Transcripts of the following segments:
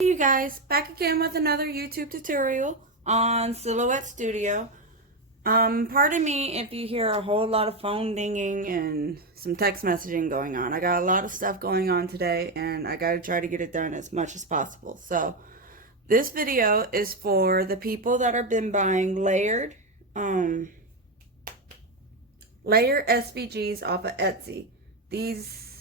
Hey you guys, back again with another YouTube tutorial on Silhouette Studio. Pardon me if you hear a whole lot of phone dinging and some text messaging going on. I got a lot of stuff going on today and I gotta try to get it done as much as possible. So this video is for the people that have been buying layered SVGs off of Etsy. These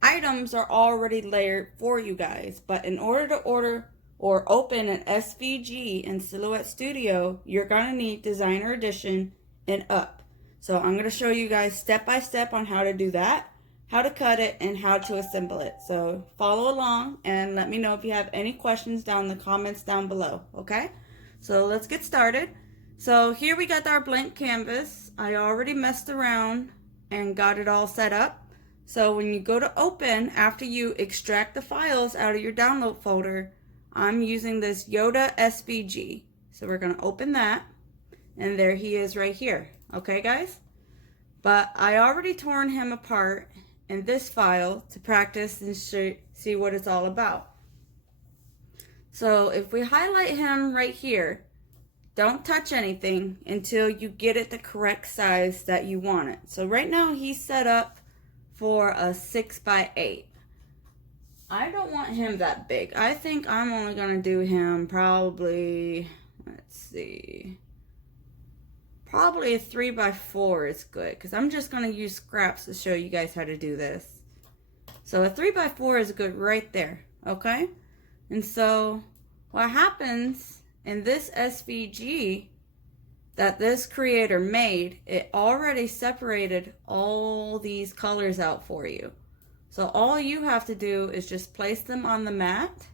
items are already layered for you guys, but in order to order or open an SVG in Silhouette Studio, you're gonna need Designer Edition and up. So I'm gonna show you guys step by step on how to do that, how to cut it, and how to assemble it. So follow along and let me know if you have any questions down in the comments down below, okay? So let's get started. So here we got our blank canvas. I already messed around and got it all set up. So when you go to open, after you extract the files out of your download folder, I'm using this Yoda SVG. So we're going to open that, and there he is right here. Okay, guys? But I already torn him apart in this file to practice and see what it's all about. So if we highlight him right here, don't touch anything until you get it the correct size that you want it. So right now he's set up for a 6x8. I don't want him that big. I think I'm only gonna do him probably, let's see, probably a 3x4 is good, because I'm just gonna use scraps to show you guys how to do this. So a 3x4 is good right there, okay? And so what happens in this SVG that this creator made, it already separated all these colors out for you. So all you have to do is just place them on the mat.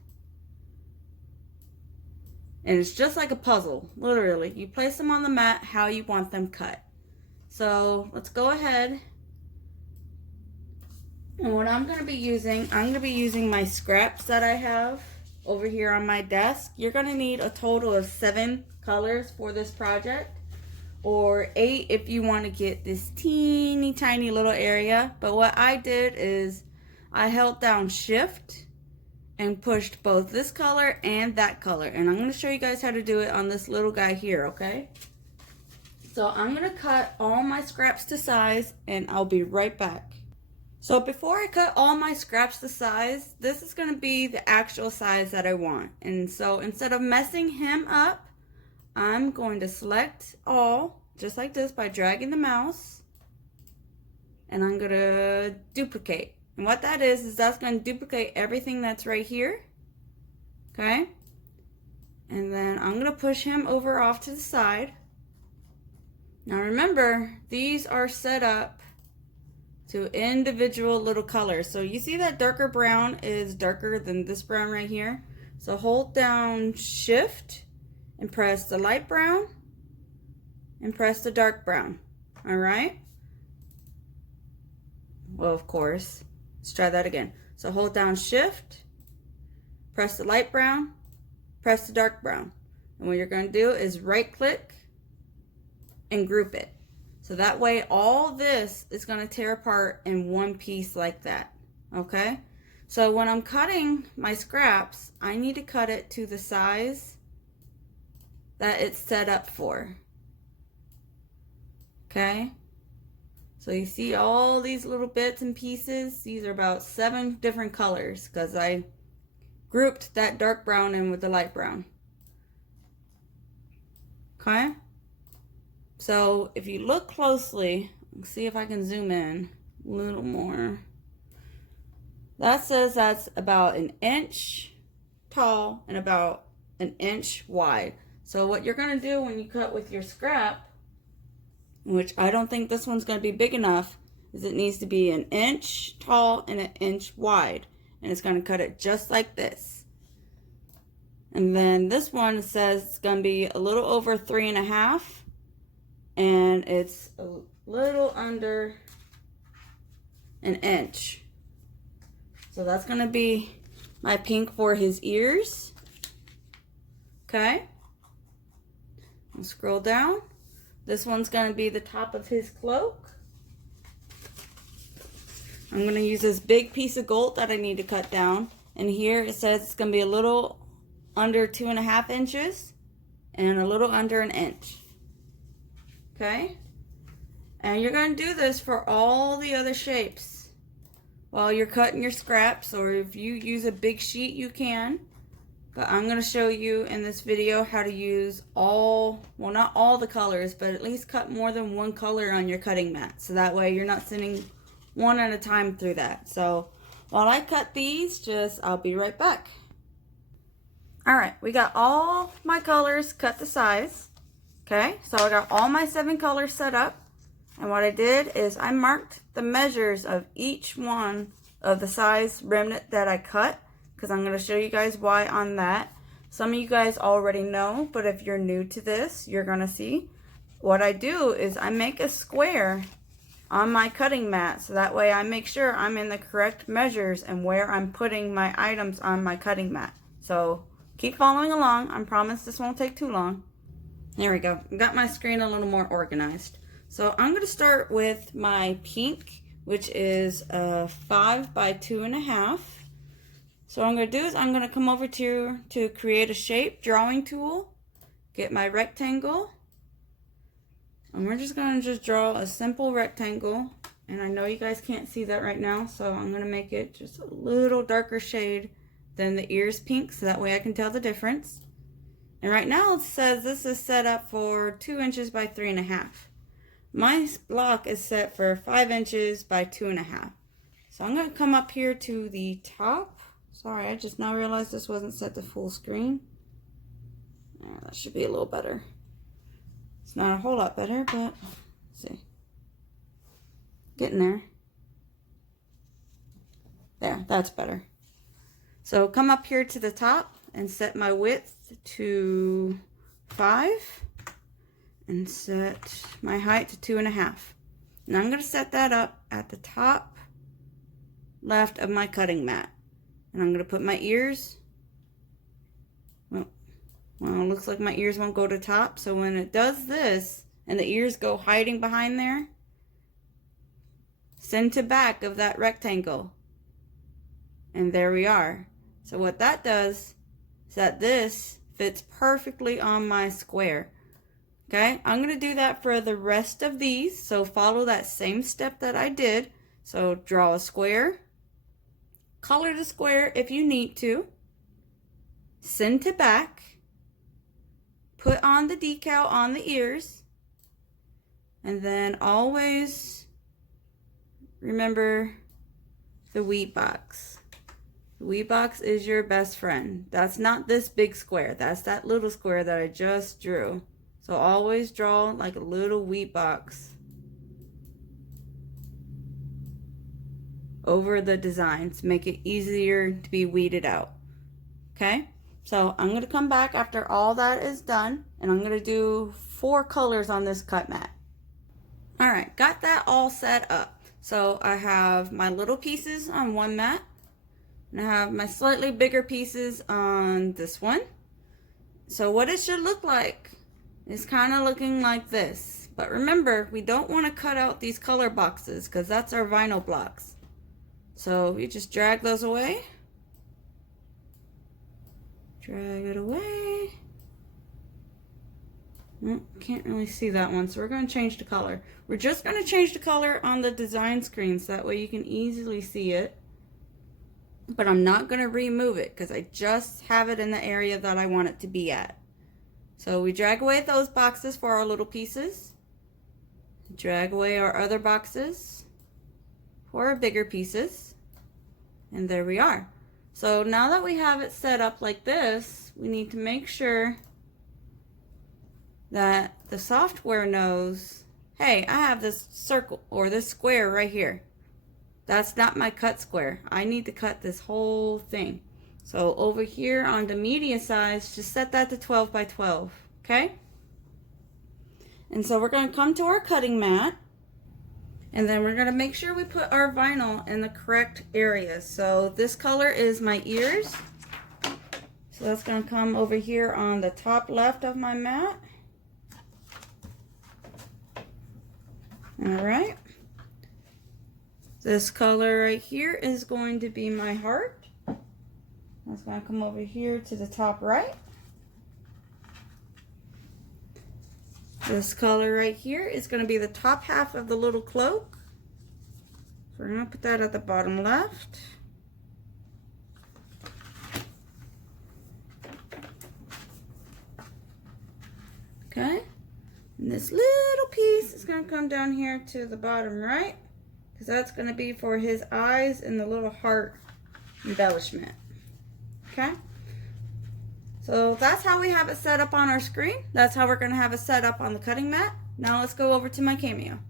And it's just like a puzzle, literally. You place them on the mat how you want them cut. So let's go ahead. And what I'm gonna be using my scraps that I have over here on my desk. You're gonna need a total of 7 colors for this project, or 8 if you want to get this teeny tiny little area. But what I did is I held down shift and pushed both this color and that color, and I'm going to show you guys how to do it on this little guy here, okay? So I'm going to cut all my scraps to size and I'll be right back. So before I cut all my scraps to size, this is going to be the actual size that I want. And so instead of messing him up, I'm going to select all, just like this, by dragging the mouse, and I'm going to duplicate. And what that is that's going to duplicate everything that's right here, okay? And then I'm going to push him over off to the side. Now remember, these are set up to individual little colors. So you see that darker brown is darker than this brown right here. So hold down shift and press the light brown and press the dark brown. All right? Well, of course, let's try that again. So hold down shift, press the light brown, press the dark brown. And what you're going to do is right click and group it. So that way all this is going to tear apart in one piece like that. Okay? So when I'm cutting my scraps, I need to cut it to the size that it's set up for. Okay, so you see all these little bits and pieces. These are about 7 different colors because I grouped that dark brown in with the light brown. Okay, so if you look closely, let's see if I can zoom in a little more. That says that's about 1 inch tall and about 1 inch wide. So what you're going to do when you cut with your scrap, which I don't think this one's going to be big enough, is it needs to be 1 inch tall and 1 inch wide. And it's going to cut it just like this. And then this one says it's going to be a little over 3.5. And it's a little under 1 inch. So that's going to be my pink for his ears. Okay. And scroll down. This one's going to be the top of his cloak. I'm going to use this big piece of gold that I need to cut down. And here it says it's going to be a little under 2.5 inches and a little under an inch. Okay? And you're going to do this for all the other shapes while you're cutting your scraps, or if you use a big sheet you can. But I'm going to show you in this video how to use all, well, not all the colors, but at least cut more than one color on your cutting mat. So that way you're not sending one at a time through that. So while I cut these, I'll be right back. All right, we got all my colors cut to size. Okay, so I got all my 7 colors set up. And what I did is I marked the measures of each one of the size remnant that I cut, because I'm going to show you guys why on that. Some of you guys already know, but if you're new to this, you're going to see. What I do is I make a square on my cutting mat, so that way I make sure I'm in the correct measures and where I'm putting my items on my cutting mat. So keep following along. I promise this won't take too long. There we go. I got my screen a little more organized. So I'm going to start with my pink, which is a 5 by 2.5. So what I'm going to do is I'm going to come over to create a shape drawing tool, get my rectangle, and we're just going to draw a simple rectangle. And I know you guys can't see that right now, so I'm going to make it just a little darker shade than the ears pink, so that way I can tell the difference. And right now it says this is set up for 2 inches by 3.5. My block is set for 5 inches by 2.5. So I'm going to come up here to the top. Sorry, I just now realized this wasn't set to full screen. That should be a little better. It's not a whole lot better, but let's see. Getting there. There, that's better. So come up here to the top and set my width to 5 and set my height to 2.5. And I'm going to set that up at the top left of my cutting mat. And I'm going to put my ears, well, it looks like my ears won't go to top. So when it does this and the ears go hiding behind there, send to back of that rectangle. And there we are. So what that does is that this fits perfectly on my square. Okay, I'm going to do that for the rest of these. So follow that same step that I did. So draw a square. Color the square if you need to. Send to back. Put on the decal on the ears. And then always remember the wheat box. The wheat box is your best friend. That's not this big square. That's that little square that I just drew. So always draw like a little wheat box over the designs, make it easier to be weeded out. Okay, so I'm going to come back after all that is done, and I'm going to do 4 colors on this cut mat. All right, got that all set up. So I have my little pieces on one mat, and I have my slightly bigger pieces on this one. So what it should look like is kind of looking like this. But remember, we don't want to cut out these color boxes because that's our vinyl blocks. So you just drag those away. Drag it away. Can't really see that one, so we're going to change the color. We're just going to change the color on the design screen so that way you can easily see it. But I'm not going to remove it because I just have it in the area that I want it to be at. So we drag away those boxes for our little pieces. Drag away our other boxes for our bigger pieces. And there we are. So now that we have it set up like this, we need to make sure that the software knows, hey, I have this circle or this square right here. That's not my cut square. I need to cut this whole thing. So over here on the media size, just set that to 12 by 12, okay? And so we're going to come to our cutting mat, and then we're going to make sure we put our vinyl in the correct areas. So this color is my ears. So that's going to come over here on the top left of my mat. All right. This color right here is going to be my heart. That's going to come over here to the top right. This color right here is going to be the top half of the little cloak. So we're going to put that at the bottom left. Okay. And this little piece is going to come down here to the bottom right, because that's going to be for his eyes and the little heart embellishment. Okay. So that's how we have it set up on our screen. That's how we're going to have it set up on the cutting mat. Now let's go over to my Cameo.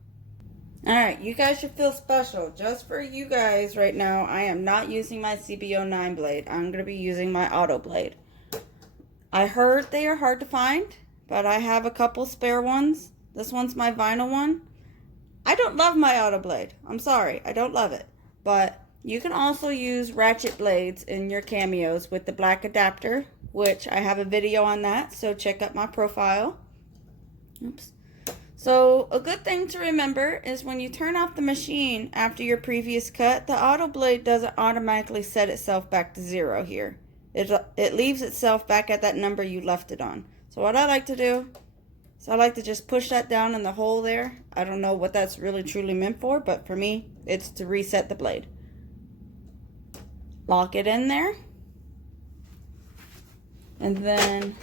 Alright, you guys should feel special. Just for you guys right now, I am not using my CB09 blade. I'm going to be using my auto blade. I heard they are hard to find, but I have a couple spare ones. This one's my vinyl one. I don't love my auto blade. I'm sorry, I don't love it. But you can also use ratchet blades in your Cameos with the black adapter, which I have a video on that, so check out my profile. Oops. So a good thing to remember is when you turn off the machine after your previous cut, the auto blade doesn't automatically set itself back to 0 here. It leaves itself back at that number you left it on. So what I like to do is I like to just push that down in the hole there. I don't know what that's really truly meant for, but for me, it's to reset the blade. Lock it in there. And then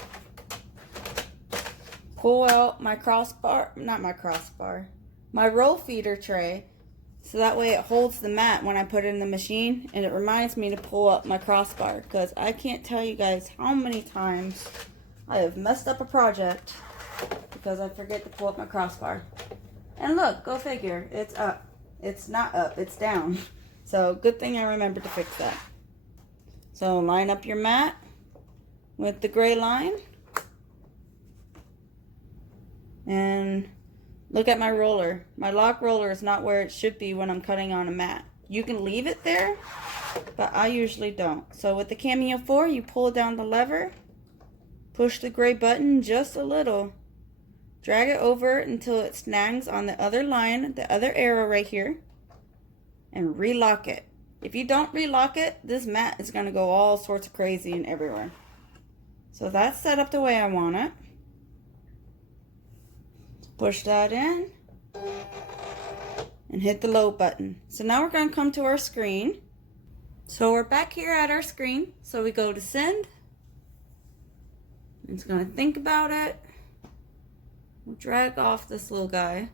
pull out my my roll feeder tray, so that way it holds the mat when I put it in the machine, and it reminds me to pull up my crossbar, because I can't tell you guys how many times I have messed up a project because I forget to pull up my crossbar. And look, go figure, it's up. It's not up, it's down. So good thing I remembered to fix that. So line up your mat with the gray line. And look at my roller. My lock roller is not where it should be when I'm cutting on a mat. You can leave it there, but I usually don't. So with the Cameo 4, you pull down the lever, push the gray button just a little, drag it over until it snags on the other line, the other arrow right here, and relock it. If you don't relock it, this mat is going to go all sorts of crazy and everywhere. So that's set up the way I want it. Push that in and hit the load button. So now we're going to come to our screen. So we're back here at our screen. So we go to send. It's going to think about it. We'll drag off this little guy.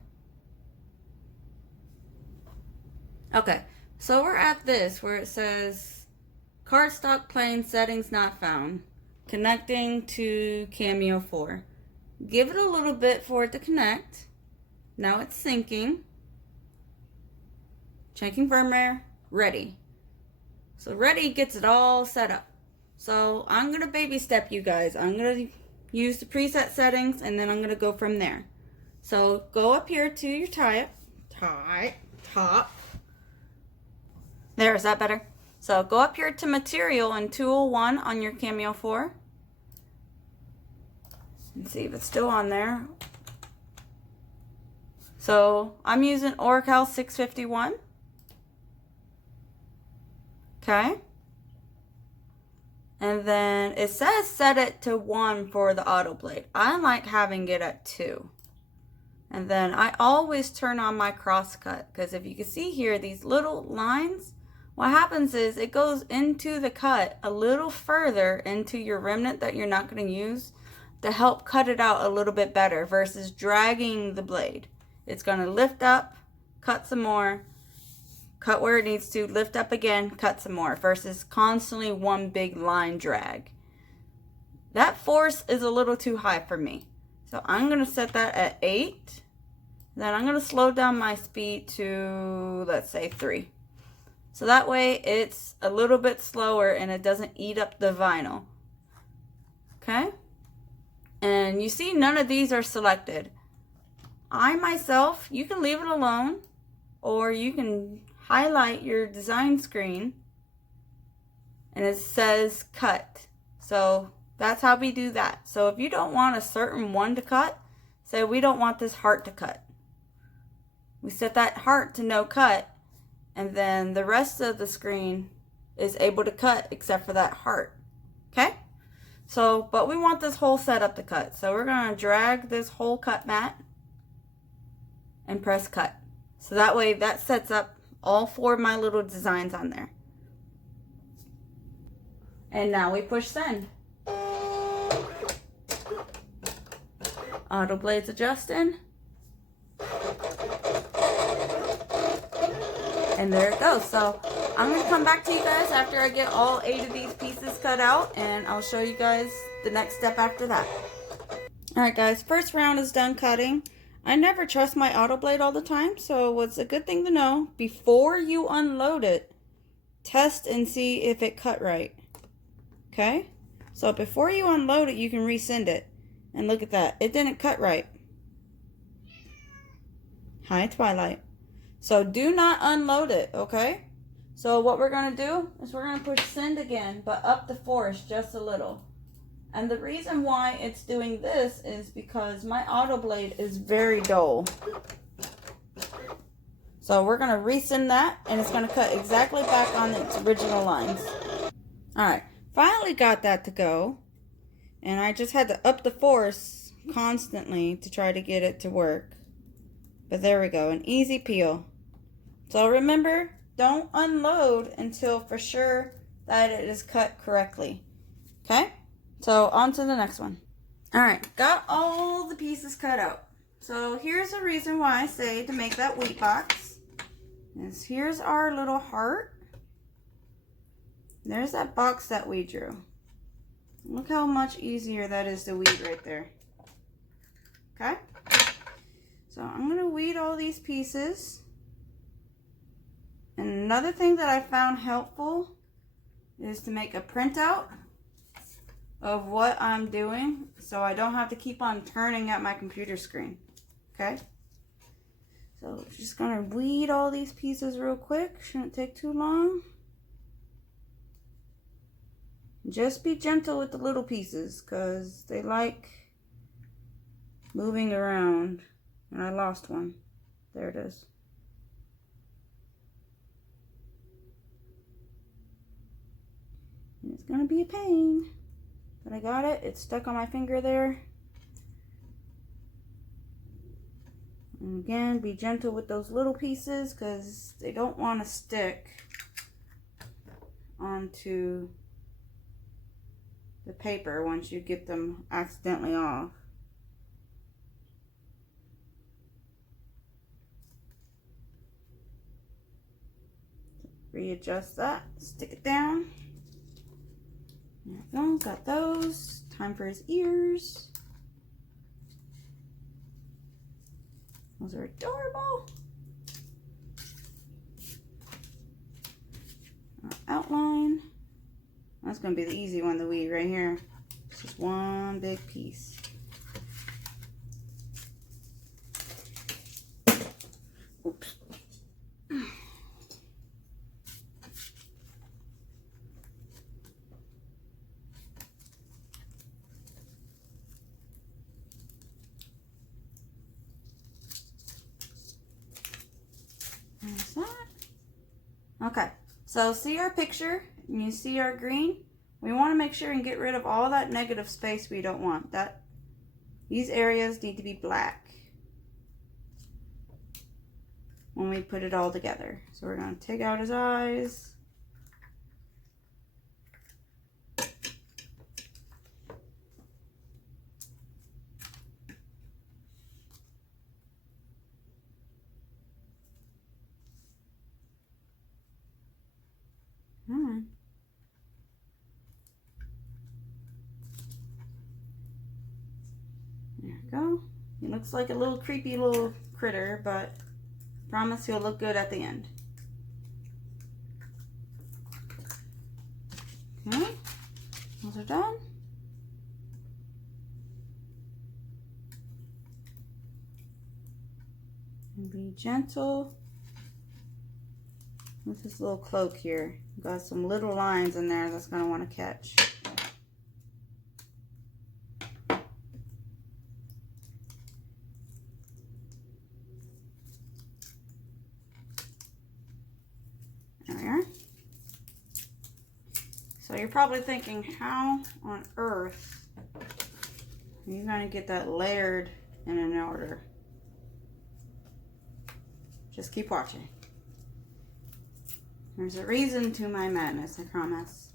Okay, so we're at this where it says Cardstock plane settings not found. Connecting to Cameo 4. Give it a little bit for it to connect. Now it's syncing. Checking firmware. Ready. So ready gets it all set up. So I'm going to baby step you guys. I'm going to use the preset settings and then I'm going to go from there. So go up here to your top. There, is that better? So go up here to material and tool 1 on your Cameo 4. And see if it's still on there. So I'm using Oracle 651. Okay. And then it says set it to 1 for the auto blade. I like having it at 2. And then I always turn on my crosscut, because if you can see here, these little lines, what happens is it goes into the cut a little further into your remnant that you're not going to use, to help cut it out a little bit better versus dragging the blade. It's going to lift up, cut some more, cut where it needs to, lift up again, cut some more, versus constantly one big line drag. That force is a little too high for me. So I'm going to set that at 8. Then I'm going to slow down my speed to, let's say, 3. So that way it's a little bit slower and it doesn't eat up the vinyl. Okay? And you see none of these are selected. I myself, you can leave it alone, or you can highlight your design screen and it says cut. So that's how we do that. So if you don't want a certain one to cut, say we don't want this heart to cut. We set that heart to no cut, and then the rest of the screen is able to cut except for that heart. Okay? So, but we want this whole setup to cut. So we're going to drag this whole cut mat and press cut. So that way that sets up all 4 of my little designs on there. And now we push send. Auto blades adjusting. And there it goes. So I'm going to come back to you guys after I get all 8 of these pieces cut out, and I'll show you guys the next step after that. Alright guys, first round is done cutting. I never trust my auto blade all the time, so it's a good thing to know. Before you unload it, test and see if it cut right. Okay? So before you unload it, you can resend it. And look at that. It didn't cut right. Hi, Twilight. So do not unload it, okay? So what we're going to do is we're going to push send again, but up the force just a little. And the reason why it's doing this is because my auto blade is very dull. So we're going to resend that, and it's going to cut exactly back on its original lines. Alright, finally got that to go. And I just had to up the force constantly to try to get it to work. But there we go, an easy peel. So remember, don't unload until for sure that it is cut correctly. Okay? So on to the next one. Alright, got all the pieces cut out. So here's the reason why I say to make that wheat box. Here's our little heart. There's that box that we drew. Look how much easier that is to weed right there. Okay? So I'm going to weed all these pieces. And another thing that I found helpful is to make a printout of what I'm doing, so I don't have to keep on turning at my computer screen. Okay? So just going to weed all these pieces real quick. Shouldn't take too long. Just be gentle with the little pieces because they like moving around. And I lost one. There it is. And it's going to be a pain. But I got it. It's stuck on my finger there. And again, be gentle with those little pieces because they don't want to stick onto the paper once you get them accidentally off. Readjust that, stick it down. There we go, got those. Time for his ears. Those are adorable. Our outline. That's going to be the easy one to weed right here. It's just one big piece. Oops. There's that. Okay, so see our picture and you see our green? We want to make sure and get rid of all that negative space we don't want. These areas need to be black when we put it all together. So we're going to take out his eyes. There we go. He looks like a little creepy little critter, but I promise he'll look good at the end. Okay, those are done. And be gentle with this little cloak here. Got some little lines in there that's going to want to catch. There we are. So you're probably thinking, how on earth are you going to get that layered in an order? Just keep watching. There's a reason to my madness, I promise.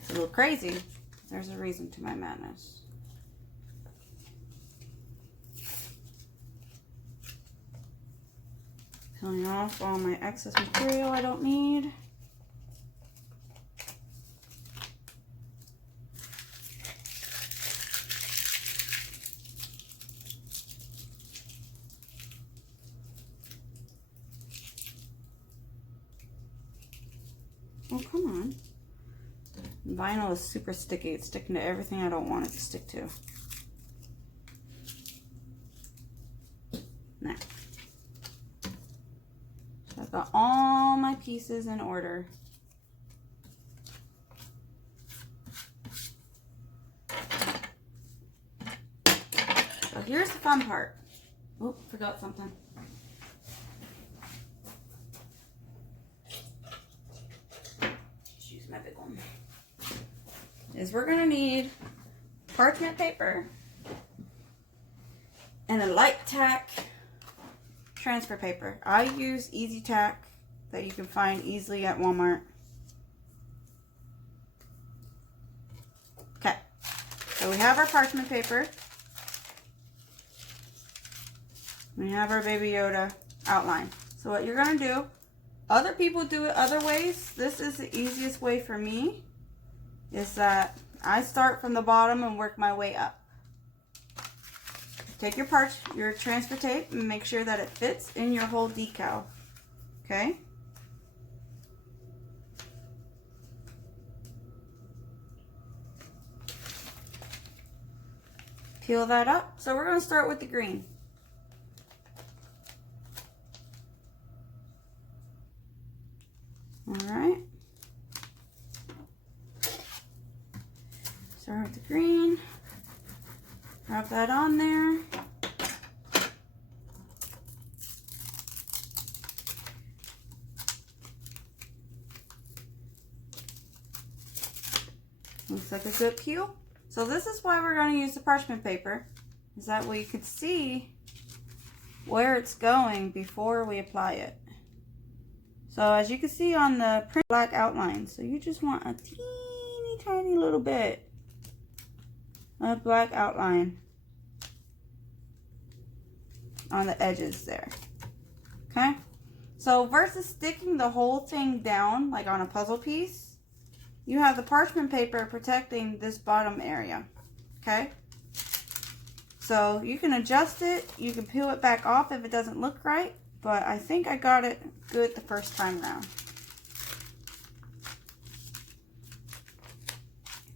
It's a little crazy. There's a reason to my madness. Peeling off all my excess material I don't need. Oh, come on. Vinyl is super sticky. It's sticking to everything I don't want it to stick to. Now, so I've got all my pieces in order. So here's the fun part. Oh, forgot something. Use my big one. Is we're gonna need parchment paper and a light tack transfer paper. I use Easy Tack that you can find easily at Walmart. Okay, so we have our parchment paper. We have our Baby Yoda outline. So what you're gonna do, other people do it other ways. This is the easiest way for me, is that I start from the bottom and work my way up. Take your transfer tape and make sure that it fits in your whole decal. Okay? Peel that up. So we're going to start with the green. Alright. Start with the green. Wrap that on there. Looks like a good peel. So this is why we're going to use the parchment paper, is that way you can see where it's going before we apply it. So as you can see on the print, black outline. So you just want a teeny tiny little bit of black outline on the edges there. Okay? So versus sticking the whole thing down like on a puzzle piece, you have the parchment paper protecting this bottom area. Okay? So you can adjust it, you can peel it back off if it doesn't look right, but I think I got it good the first time around.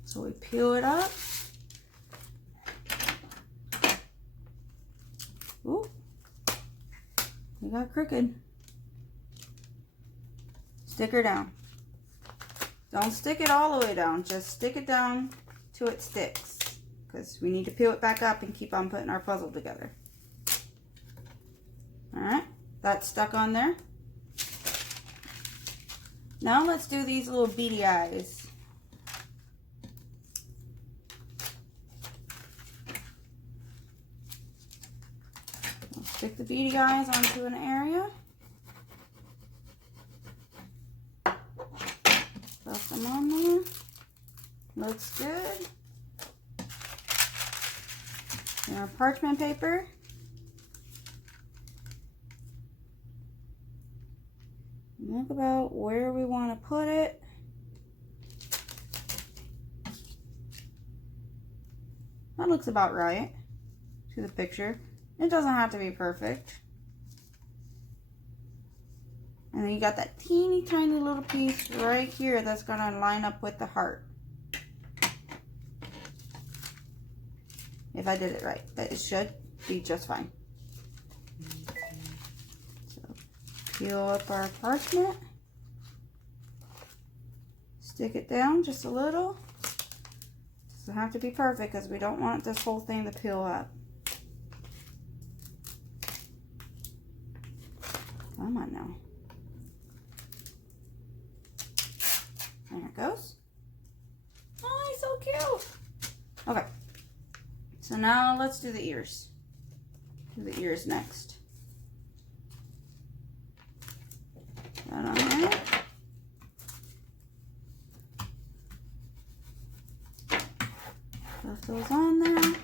So we peel it up. Ooh, we got crooked. Stick her down. Don't stick it all the way down, just stick it down till it sticks, because we need to peel it back up and keep on putting our puzzle together. Alright, that's stuck on there. Now let's do these little beady eyes. Stick the beady eyes onto an area. Stuff them on there. Looks good. And our parchment paper. Look about where we want to put it. That looks about right to the picture. It doesn't have to be perfect. And then you got that teeny tiny little piece right here that's going to line up with the heart. If I did it right, but it should be just fine. So peel up our parchment. Stick it down just a little. Doesn't have to be perfect because we don't want this whole thing to peel up. Come on now. There it goes. So now let's do the ears. Do the ears next. That on there. Stuff those on there. It's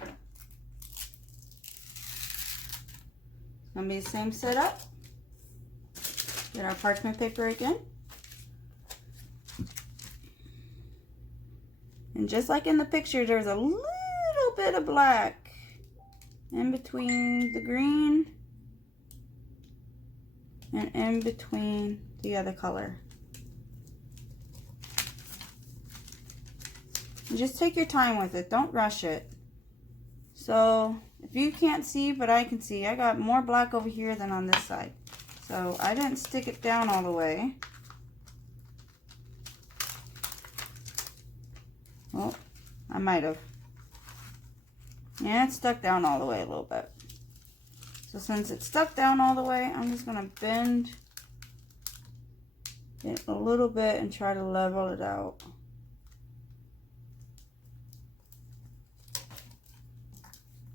gonna be the same setup. Get our parchment paper again. And just like in the picture, there's a little bit of black in between the green and in between the other color. And just take your time with it. Don't rush it. So if you can't see, but I can see, I got more black over here than on this side. So I didn't stick it down all the way. Well, I might have. Yeah, it's stuck down all the way a little bit. So since it's stuck down all the way, I'm just going to bend it a little bit and try to level it out.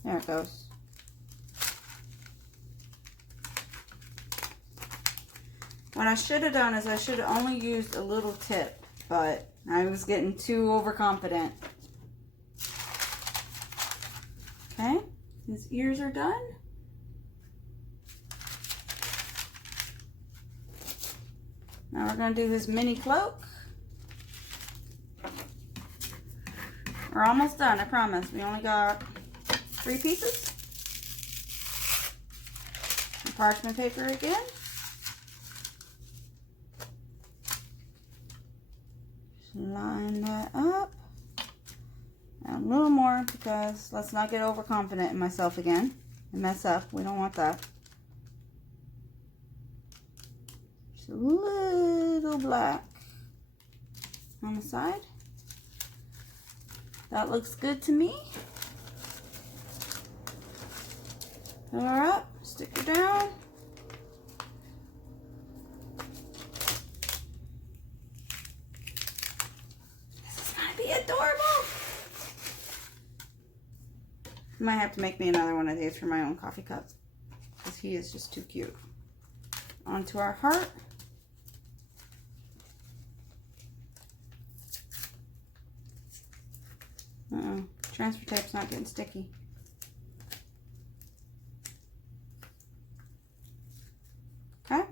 There it goes. What I should have done is I should have only used a little tip, but I was getting too overconfident. Okay, his ears are done. Now we're going to do his mini cloak. We're almost done, I promise. We only got 3 pieces. And parchment paper again. Just line that up. And a little more, because let's not get overconfident in myself again and mess up. We don't want that. Just a little black on the side. That looks good to me. Fill her up, stick her down. This is gonna be adorable. Might have to make me another one of these for my own coffee cup, because he is just too cute. Onto our heart. Uh-oh, transfer tape's not getting sticky. Okay,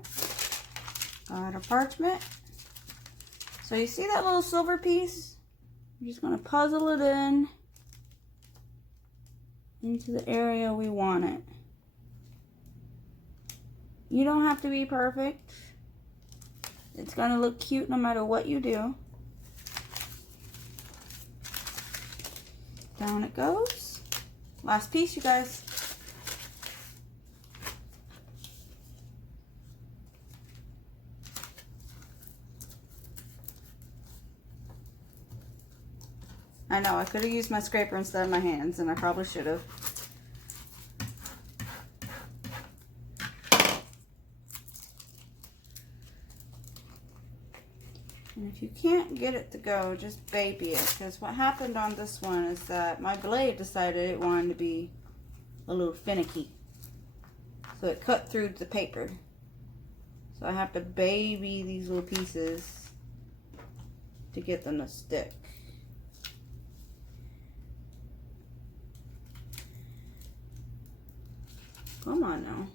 got our parchment. So you see that little silver piece? We're just going to puzzle it in into the area we want it. You don't have to be perfect. It's going to look cute no matter what you do. Down it goes. Last piece, you guys. I know, I could have used my scraper instead of my hands, and I probably should have. And if you can't get it to go, just baby it, because what happened on this one is that my blade decided it wanted to be a little finicky. So it cut through the paper. So I have to baby these little pieces to get them to stick. Come on now.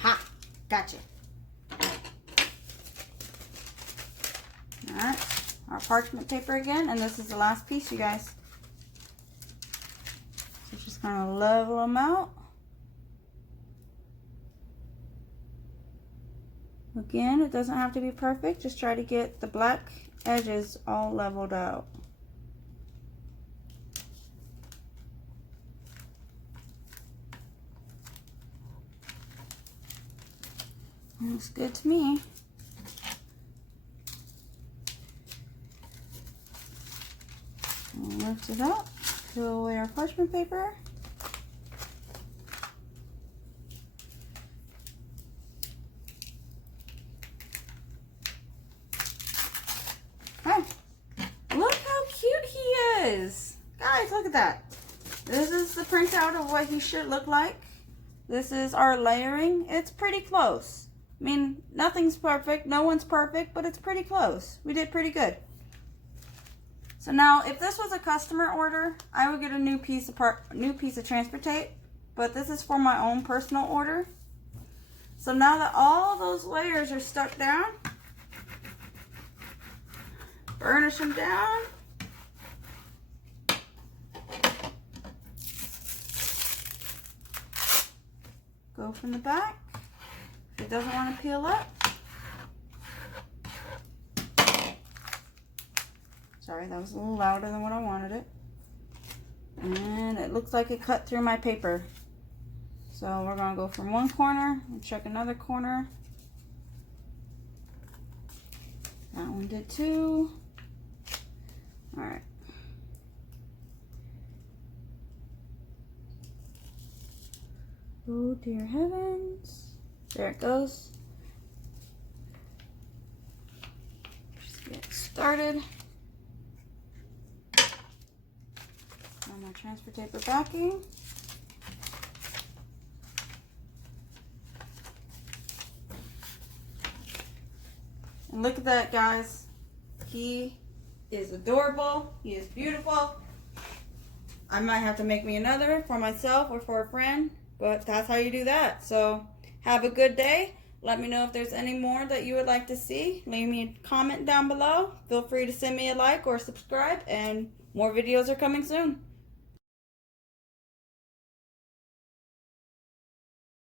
Ha! Gotcha. Alright, our parchment paper again, and this is the last piece, you guys. So just kind of level them out. Again, it doesn't have to be perfect. Just try to get the black edges all leveled out. Looks good to me. We'll lift it up, peel away our parchment paper. guys, look at that. This is the printout of what he should look like. This is our layering. It's pretty close. I mean, nothing's perfect. No one's perfect, but it's pretty close. We did pretty good. So now, if this was a customer order, I would get a new piece of transfer tape. But this is for my own personal order. So now that all those layers are stuck down, burnish them down. Go from the back. If it doesn't want to peel up. Sorry, that was a little louder than what I wanted it. And it looks like it cut through my paper. So we're going to go from one corner and check another corner. That one did too. All right. Oh dear heavens. There it goes. Just get started. On my transfer paper backing. And look at that, guys. He is adorable. He is beautiful. I might have to make me another for myself or for a friend, but that's how you do that. So have a good day. Let me know if there's any more that you would like to see. Leave me a comment down below. Feel free to send me a like or subscribe, and more videos are coming soon.